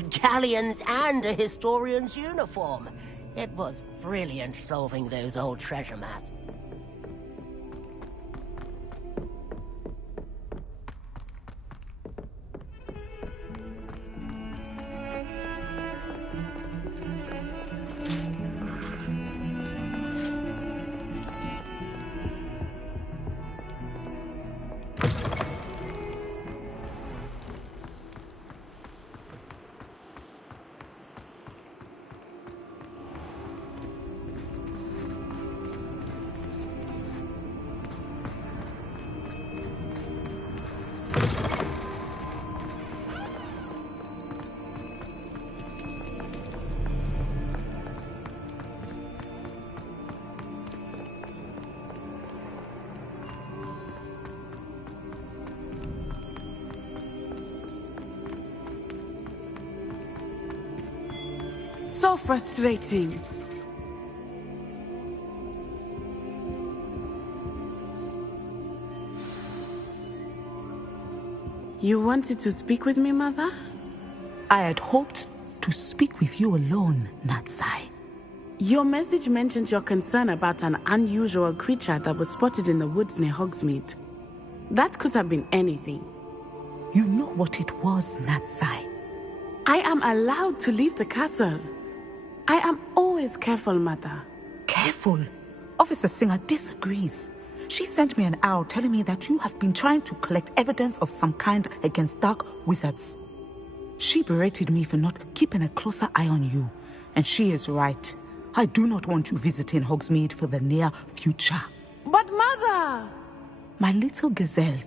Galleons and a historian's uniform. It was brilliant solving those old treasure maps. So frustrating. You wanted to speak with me, Mother? I had hoped to speak with you alone, Natsai. Your message mentioned your concern about an unusual creature that was spotted in the woods near Hogsmeade. That could have been anything. You know what it was, Natsai. I am allowed to leave the castle. I am always careful, Mother. Careful? Officer Singer disagrees. She sent me an owl telling me that you have been trying to collect evidence of some kind against dark wizards. She berated me for not keeping a closer eye on you, and she is right. I do not want you visiting Hogsmeade for the near future. But Mother! My little gazelle,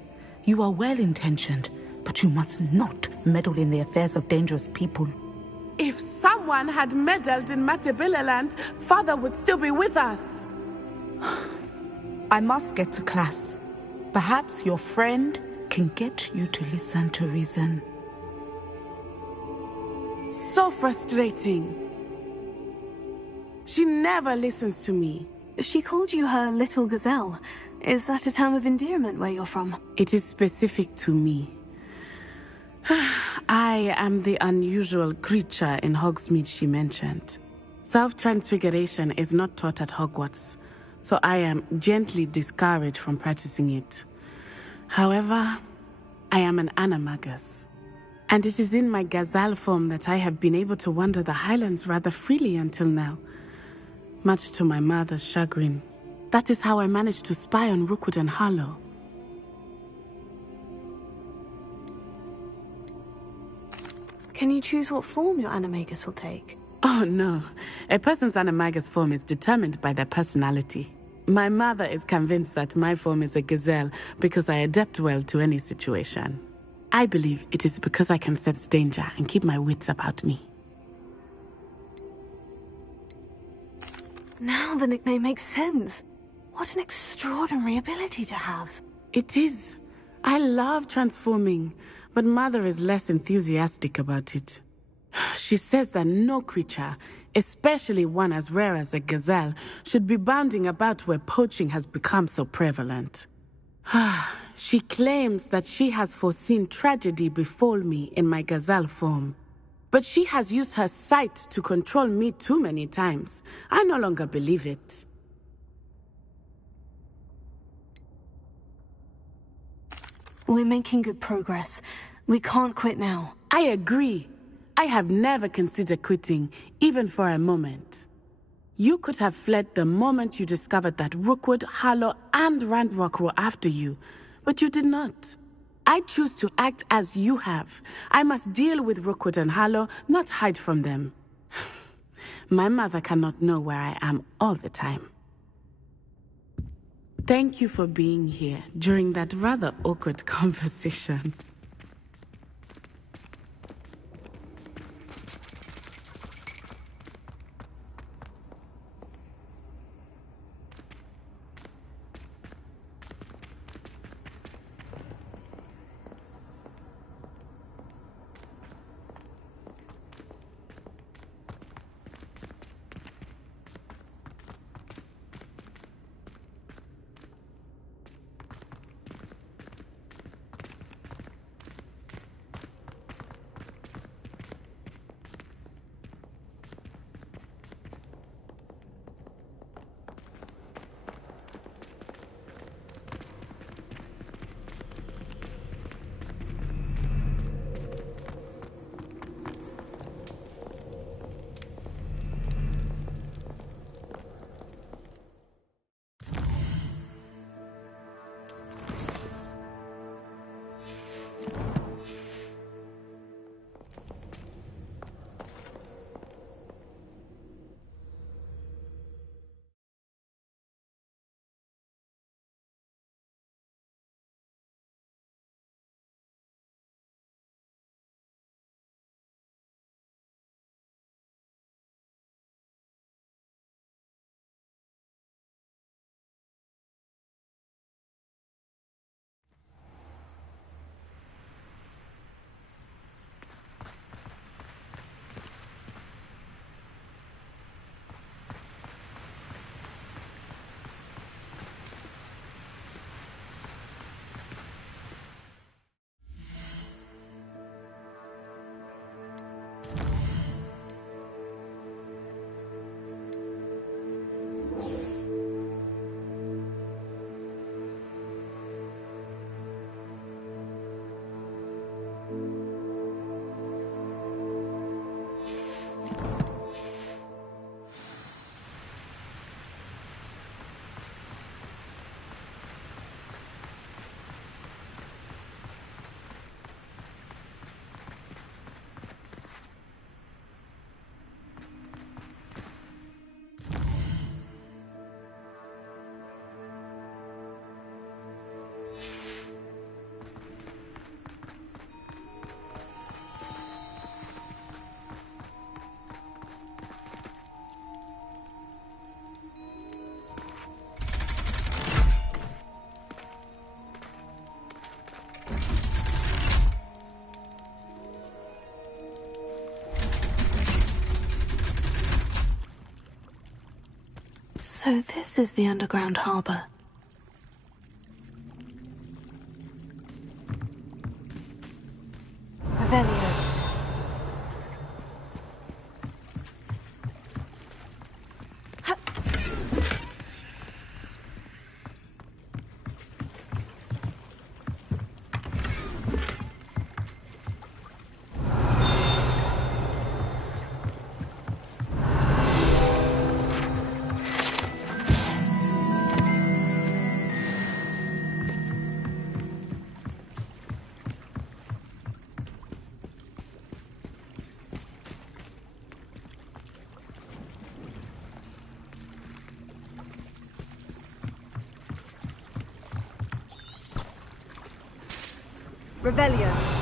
you are well-intentioned, but you must not meddle in the affairs of dangerous people. If someone had meddled in Matabeleland, Father would still be with us. I must get to class. Perhaps your friend can get you to listen to reason. So frustrating. She never listens to me. She called you her little gazelle. Is that a term of endearment where you're from? It is specific to me. I am the unusual creature in Hogsmeade she mentioned. Self-transfiguration is not taught at Hogwarts, so I am gently discouraged from practicing it. However, I am an animagus, and it is in my gazelle form that I have been able to wander the Highlands rather freely until now, much to my mother's chagrin. That is how I managed to spy on Rookwood and Harlow. Can you choose what form your animagus will take? Oh no, a person's animagus form is determined by their personality. My mother is convinced that my form is a gazelle because I adapt well to any situation. I believe it is because I can sense danger and keep my wits about me. Now the nickname makes sense. What an extraordinary ability to have. It is. I love transforming, but Mother is less enthusiastic about it. She says that no creature, especially one as rare as a gazelle, should be bounding about where poaching has become so prevalent. She claims that she has foreseen tragedy befall me in my gazelle form. But she has used her sight to control me too many times. I no longer believe it. We're making good progress. We can't quit now. I agree. I have never considered quitting, even for a moment. You could have fled the moment you discovered that Rookwood, Harlow, and Ranrock were after you, but you did not. I choose to act as you have. I must deal with Rookwood and Harlow, not hide from them. My mother cannot know where I am all the time. Thank you for being here during that rather awkward conversation. So this is the underground harbor. Revelio. Revelio.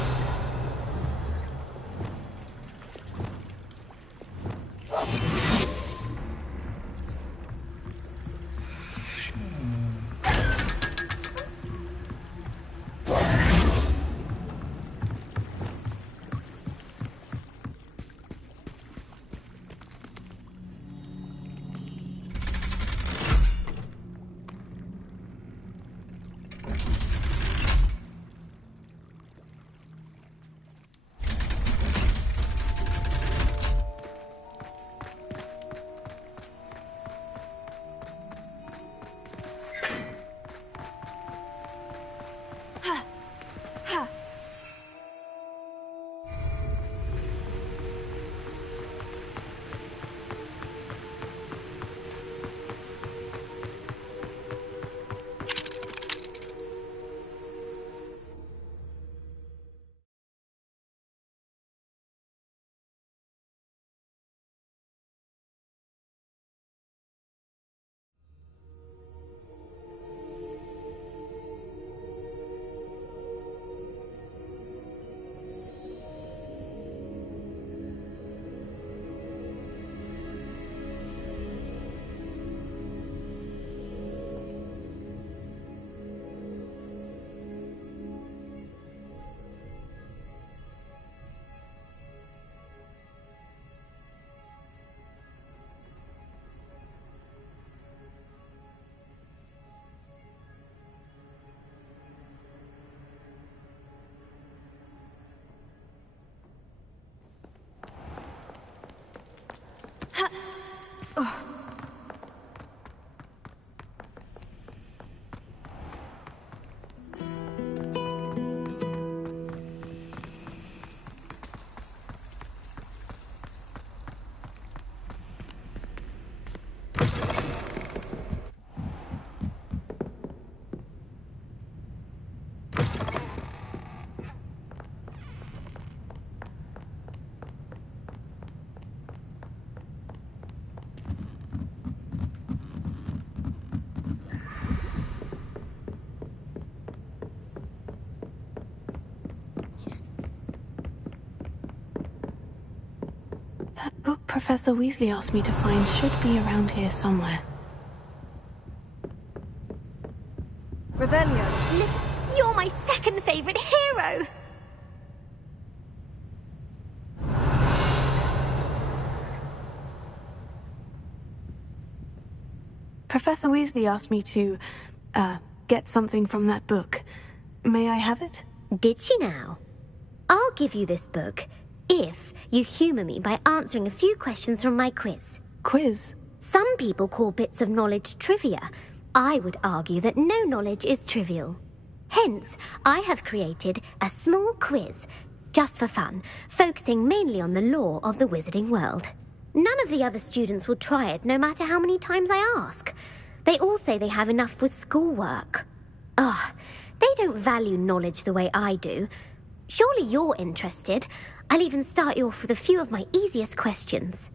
That book Professor Weasley asked me to find should be around here somewhere. Revelio. Look, you're my second favorite hero! Professor Weasley asked me to, get something from that book. May I have it? Did she now? I'll give you this book if you humour me by answering a few questions from my quiz. Quiz? Some people call bits of knowledge trivia. I would argue that no knowledge is trivial. Hence, I have created a small quiz, just for fun, focusing mainly on the lore of the wizarding world. None of the other students will try it, no matter how many times I ask. They all say they have enough with schoolwork. Ugh, they don't value knowledge the way I do. Surely you're interested. I'll even start you off with a few of my easiest questions.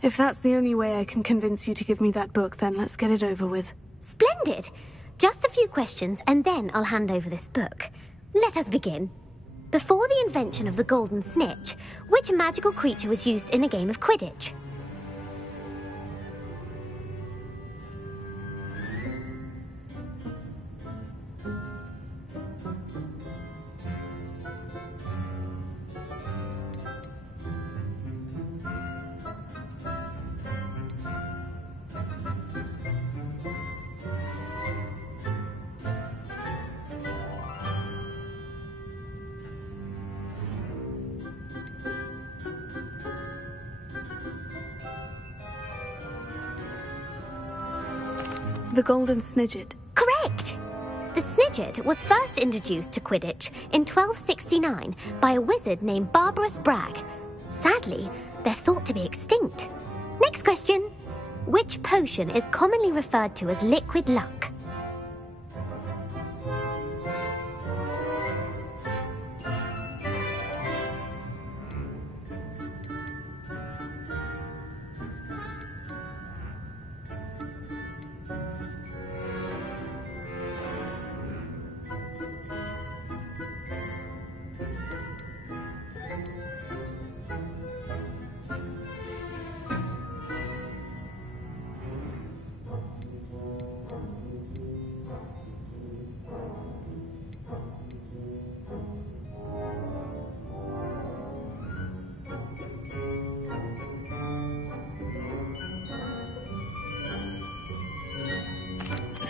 If that's the only way I can convince you to give me that book, then let's get it over with. Splendid! Just a few questions, and then I'll hand over this book. Let us begin. Before the invention of the Golden Snitch, which magical creature was used in a game of Quidditch? The Golden Snidget. Correct! The Snidget was first introduced to Quidditch in 1269 by a wizard named Barbarous Bragg. Sadly, they're thought to be extinct. Next question. Which potion is commonly referred to as liquid luck?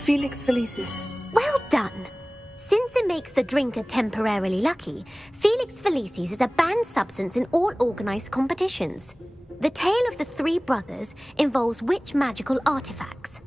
Felix Felicis. Well done! Since it makes the drinker temporarily lucky, Felix Felicis is a banned substance in all organized competitions. The tale of the three brothers involves which magical artifacts?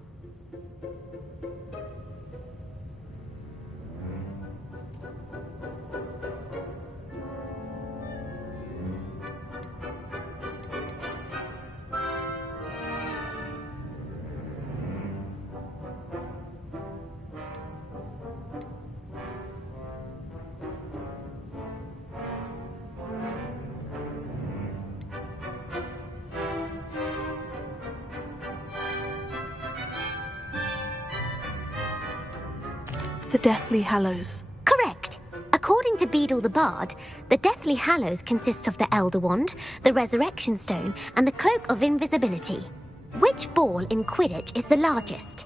The Deathly Hallows. Correct! According to Beadle the Bard, the Deathly Hallows consists of the Elder Wand, the Resurrection Stone, and the Cloak of Invisibility. Which ball in Quidditch is the largest?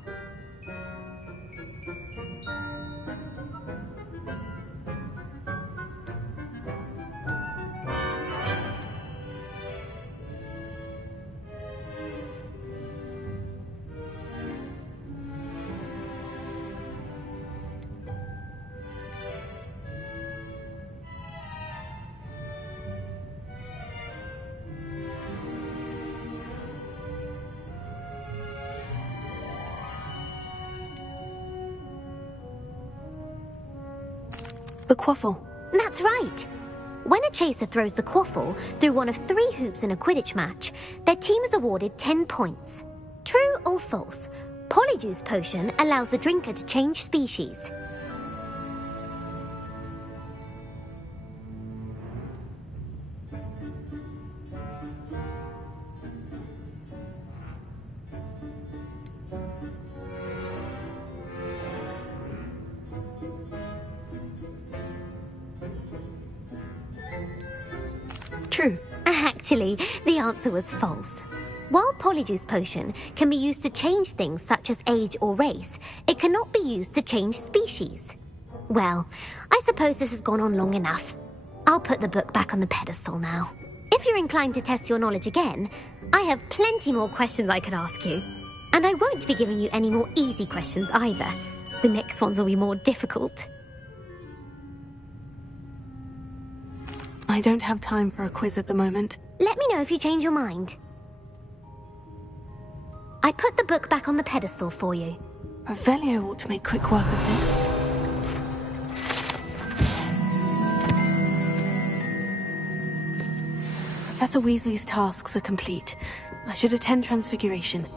The Quaffle. That's right! When a chaser throws the quaffle through one of 3 hoops in a Quidditch match, their team is awarded 10 points. True or false? Polyjuice Potion allows the drinker to change species. True. Actually, the answer was false. While Polyjuice Potion can be used to change things such as age or race, it cannot be used to change species. Well, I suppose this has gone on long enough. I'll put the book back on the pedestal now. If you're inclined to test your knowledge again, I have plenty more questions I could ask you. And I won't be giving you any more easy questions either. The next ones will be more difficult. I don't have time for a quiz at the moment. Let me know if you change your mind. I put the book back on the pedestal for you. Revelio ought to make quick work of this. Professor Weasley's tasks are complete. I should attend Transfiguration.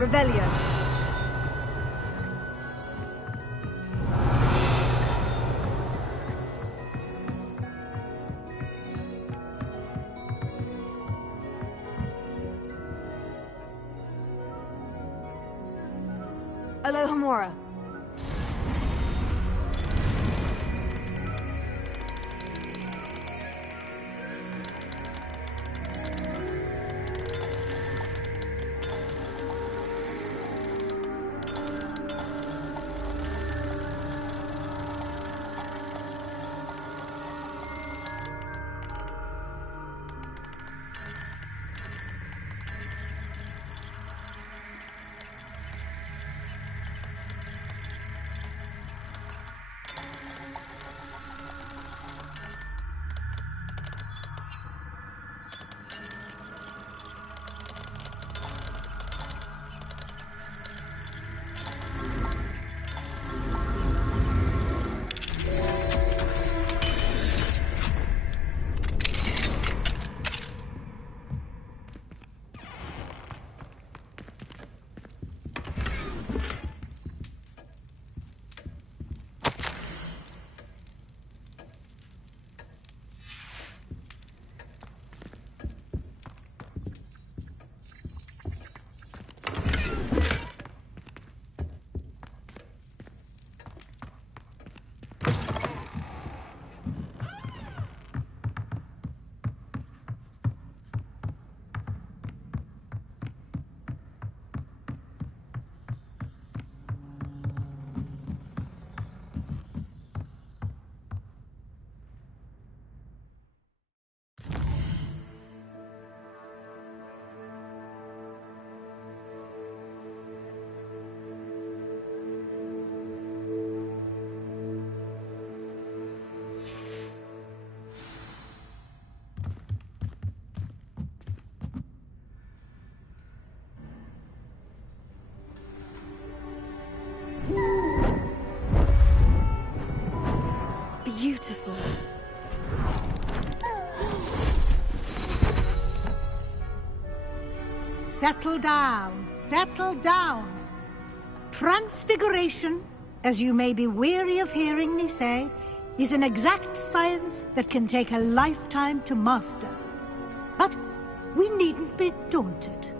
Revelio. Alohomora. Beautiful. Settle down, settle down. Transfiguration, as you may be weary of hearing me say, is an exact science that can take a lifetime to master. But we needn't be daunted.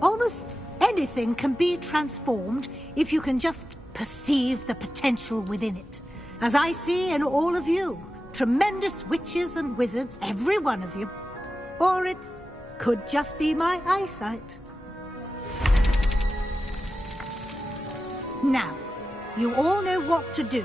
Almost anything can be transformed if you can just perceive the potential within it. As I see in all of you, tremendous witches and wizards, every one of you. Or it could just be my eyesight. Now, you all know what to do.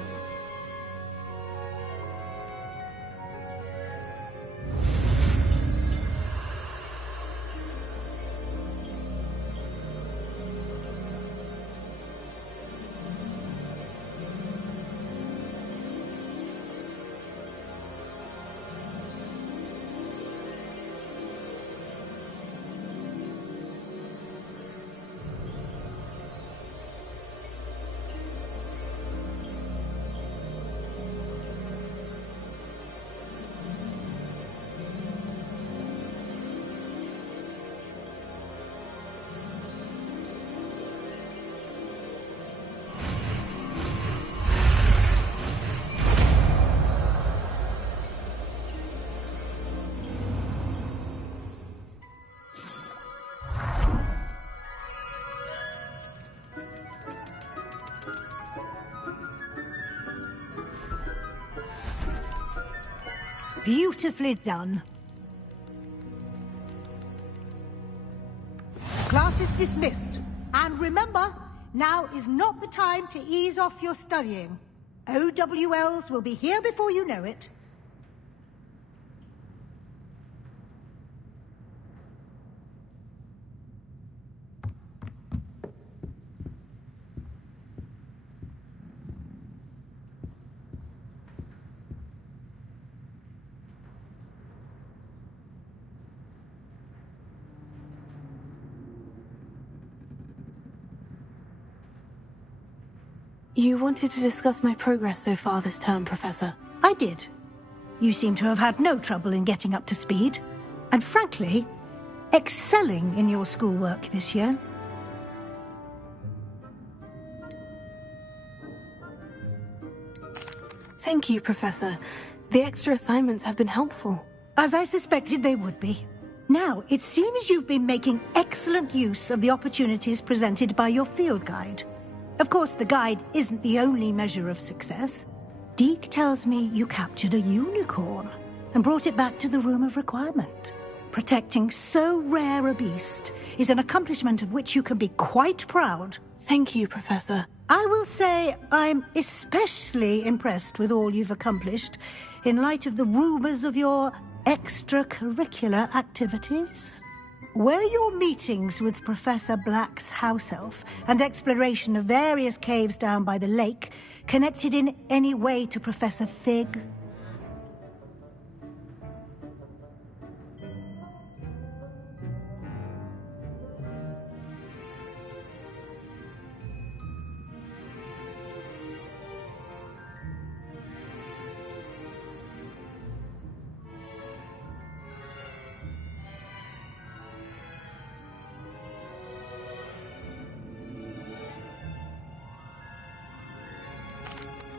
Beautifully done. Class is dismissed. And remember, now is not the time to ease off your studying. OWLs will be here before you know it. You wanted to discuss my progress so far this term, Professor. I did. You seem to have had no trouble in getting up to speed. And frankly, excelling in your schoolwork this year. Thank you, Professor. The extra assignments have been helpful. As I suspected they would be. Now, it seems you've been making excellent use of the opportunities presented by your field guide. Of course, the guide isn't the only measure of success. Deke tells me you captured a unicorn and brought it back to the Room of Requirement. Protecting so rare a beast is an accomplishment of which you can be quite proud. Thank you, Professor. I will say I'm especially impressed with all you've accomplished in light of the rumors of your extracurricular activities. Were your meetings with Professor Black's house elf and exploration of various caves down by the lake connected in any way to Professor Fig?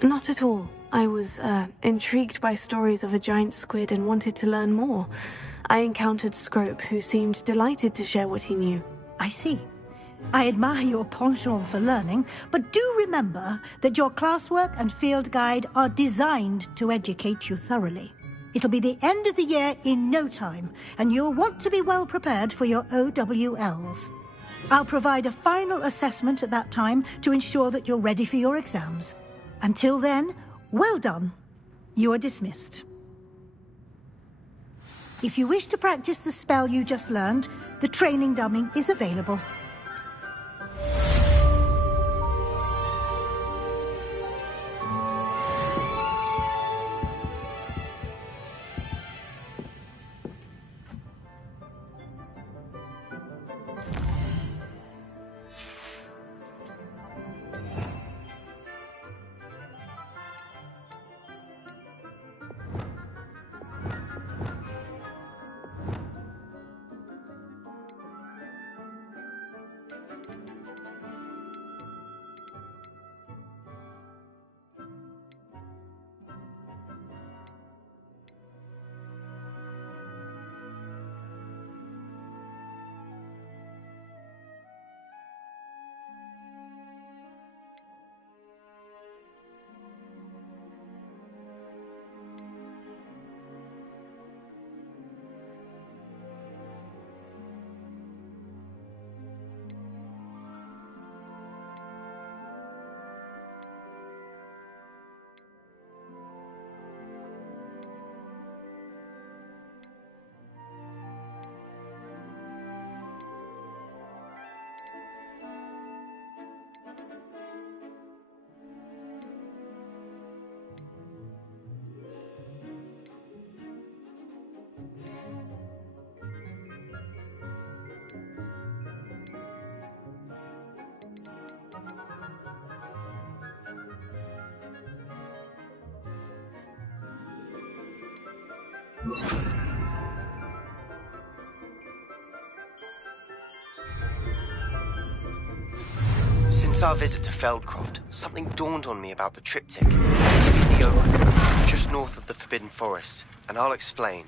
Not at all. I was, intrigued by stories of a giant squid and wanted to learn more. I encountered Scrope, who seemed delighted to share what he knew. I see. I admire your penchant for learning, but do remember that your classwork and field guide are designed to educate you thoroughly. It'll be the end of the year in no time, and you'll want to be well prepared for your OWLs. I'll provide a final assessment at that time to ensure that you're ready for your exams. Until then, well done. You are dismissed. If you wish to practice the spell you just learned, the training dummy is available. Since our visit to Feldcroft, something dawned on me about the triptych. In the open, just north of the Forbidden Forest, and I'll explain.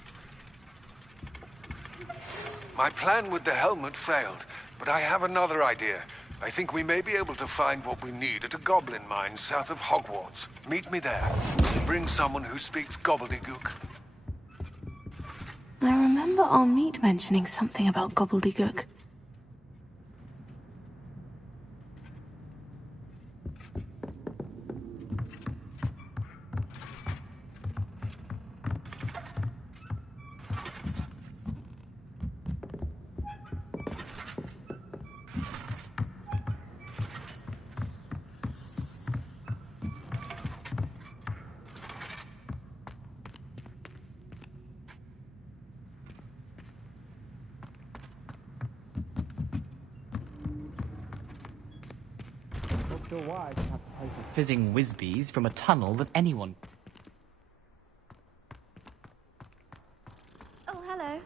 My plan with the helmet failed, but I have another idea. I think we may be able to find what we need at a goblin mine south of Hogwarts. Meet me there. Bring someone who speaks gobbledygook. I remember Armid mentioning something about gobbledygook. Why to have to pay for fizzing whizbees from a tunnel that anyone... Oh, hello.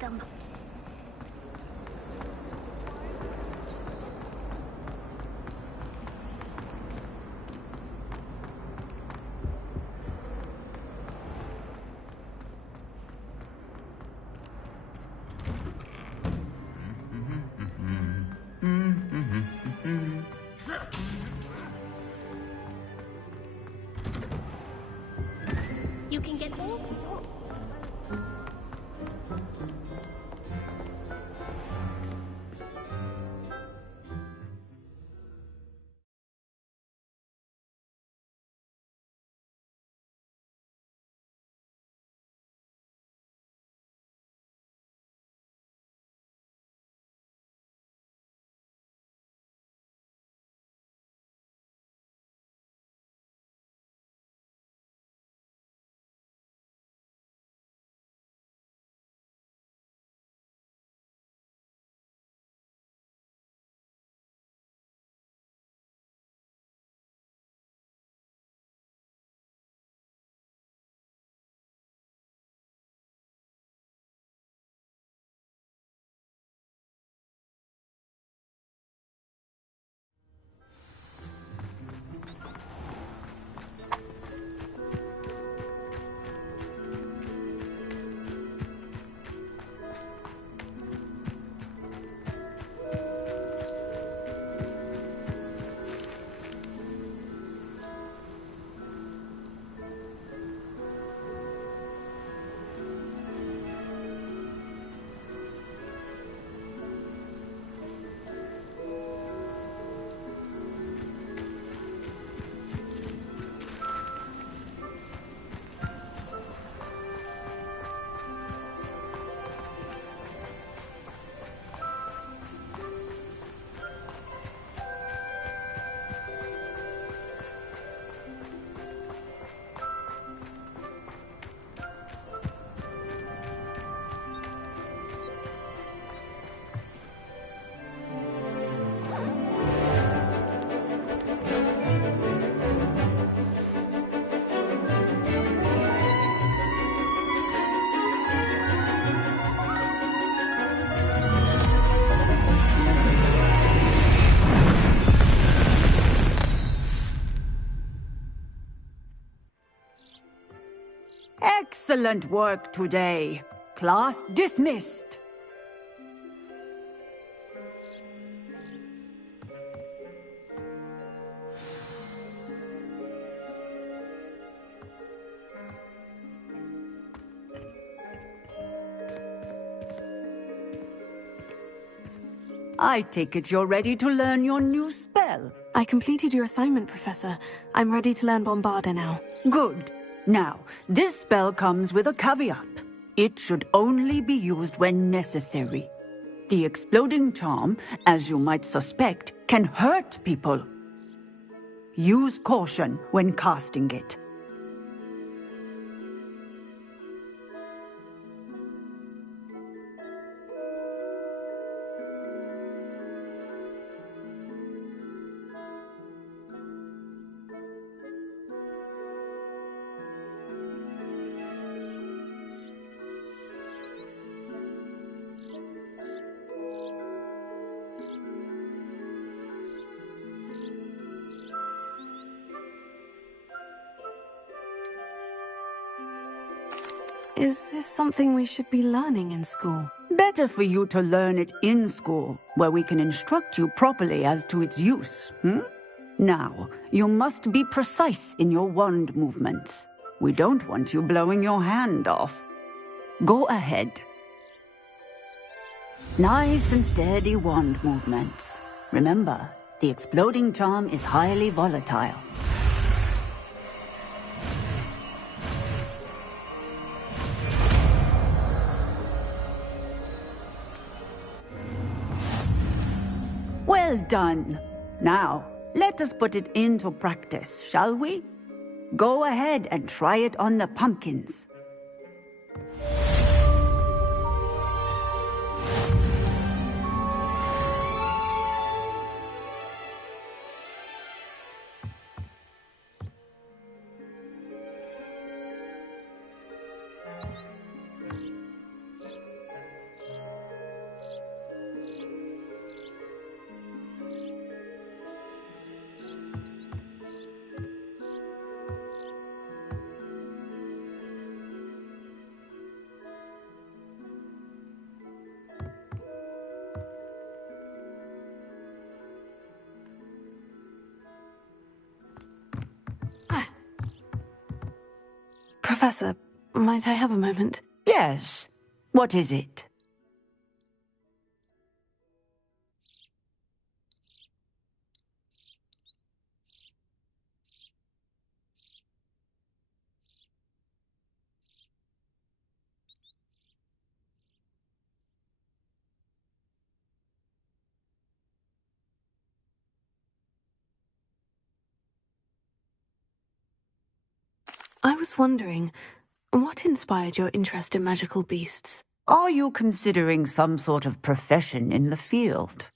them. You can get all. Excellent work today. Class dismissed. I take it you're ready to learn your new spell. I completed your assignment, Professor. I'm ready to learn Bombarda now. Good. Now, this spell comes with a caveat. It should only be used when necessary. The exploding charm, as you might suspect, can hurt people. Use caution when casting it. Is this something we should be learning in school? Better for you to learn it in school, where we can instruct you properly as to its use, Now, you must be precise in your wand movements. We don't want you blowing your hand off. Go ahead. Nice and steady wand movements. Remember, the exploding charm is highly volatile. Well done. Now, let us put it into practice, shall we? Go ahead and try it on the pumpkins. Professor, might I have a moment? Yes. What is it? I was wondering, what inspired your interest in magical beasts? Are you considering some sort of profession in the field?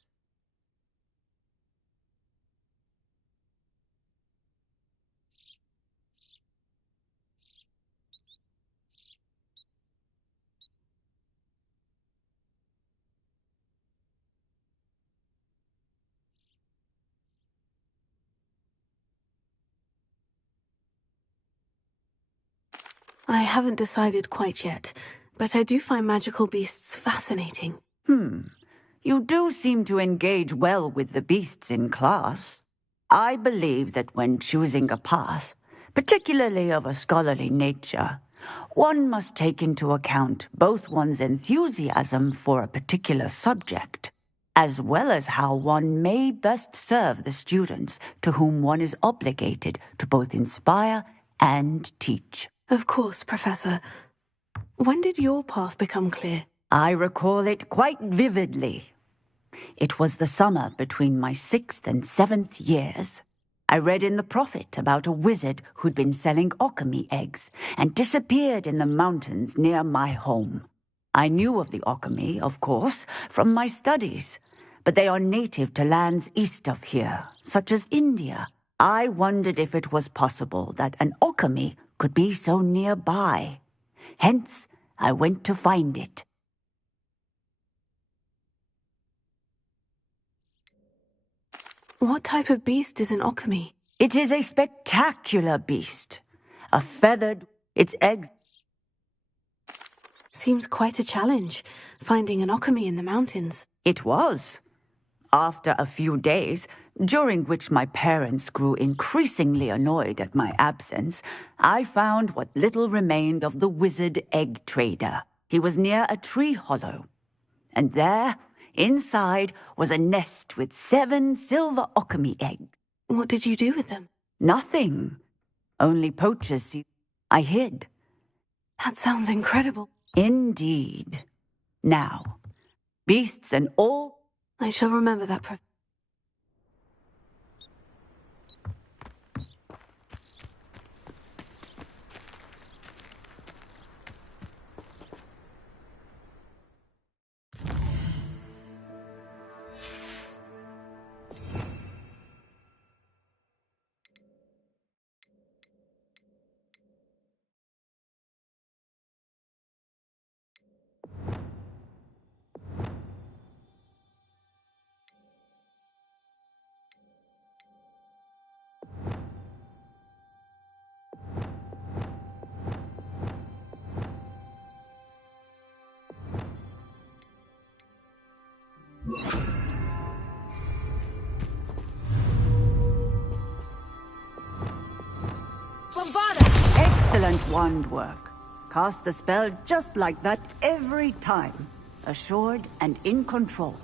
I haven't decided quite yet, but I do find magical beasts fascinating. You do seem to engage well with the beasts in class. I believe that when choosing a path, particularly of a scholarly nature, one must take into account both one's enthusiasm for a particular subject, as well as how one may best serve the students to whom one is obligated to both inspire and teach. Of course, Professor. When did your path become clear? I recall it quite vividly. It was the summer between my 6th and 7th years. I read in the Prophet about a wizard who'd been selling Occamy eggs and disappeared in the mountains near my home. I knew of the Occamy, of course, from my studies, but they are native to lands east of here, such as India. I wondered if it was possible that an Occamy could be so nearby. Hence, I went to find it. What type of beast is an Occamy? It is a spectacular beast. A feathered... its eggs... Seems quite a challenge, finding an Occamy in the mountains. It was. After a few days, during which my parents grew increasingly annoyed at my absence, I found what little remained of the wizard egg trader. He was near a tree hollow. And there, inside, was a nest with 7 silver Occamy eggs. What did you do with them? Nothing. Only poachers see. I hid. That sounds incredible. Indeed. Now, beasts and all... I shall remember that, Professor. Excellent wand work. Cast the spell just like that every time. Assured and in control.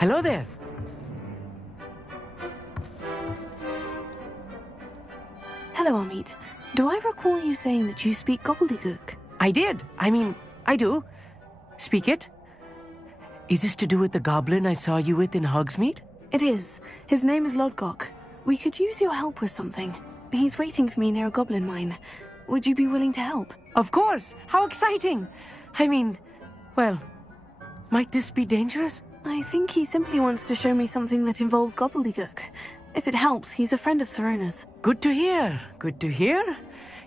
Hello there. Hello, Amit. Do I recall you saying that you speak gobbledygook? I did. I mean, I do. Speak it. Is this to do with the goblin I saw you with in Hogsmeade? It is. His name is Lodgok. We could use your help with something. He's waiting for me near a goblin mine. Would you be willing to help? Of course! How exciting! I mean, well, might this be dangerous? I think he simply wants to show me something that involves gobbledygook. If it helps, he's a friend of Sirona's. Good to hear. Good to hear.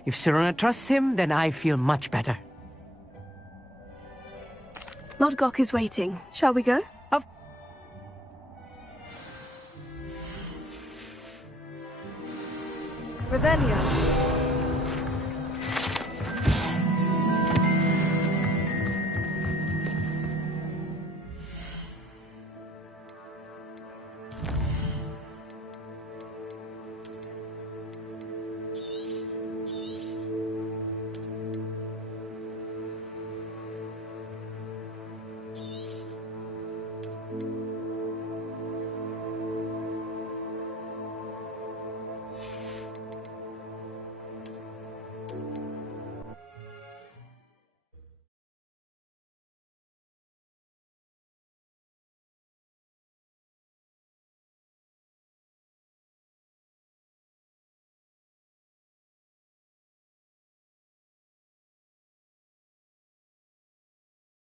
If Sirona trusts him, then I feel much better. Lodgok is waiting. Shall we go? Revelio.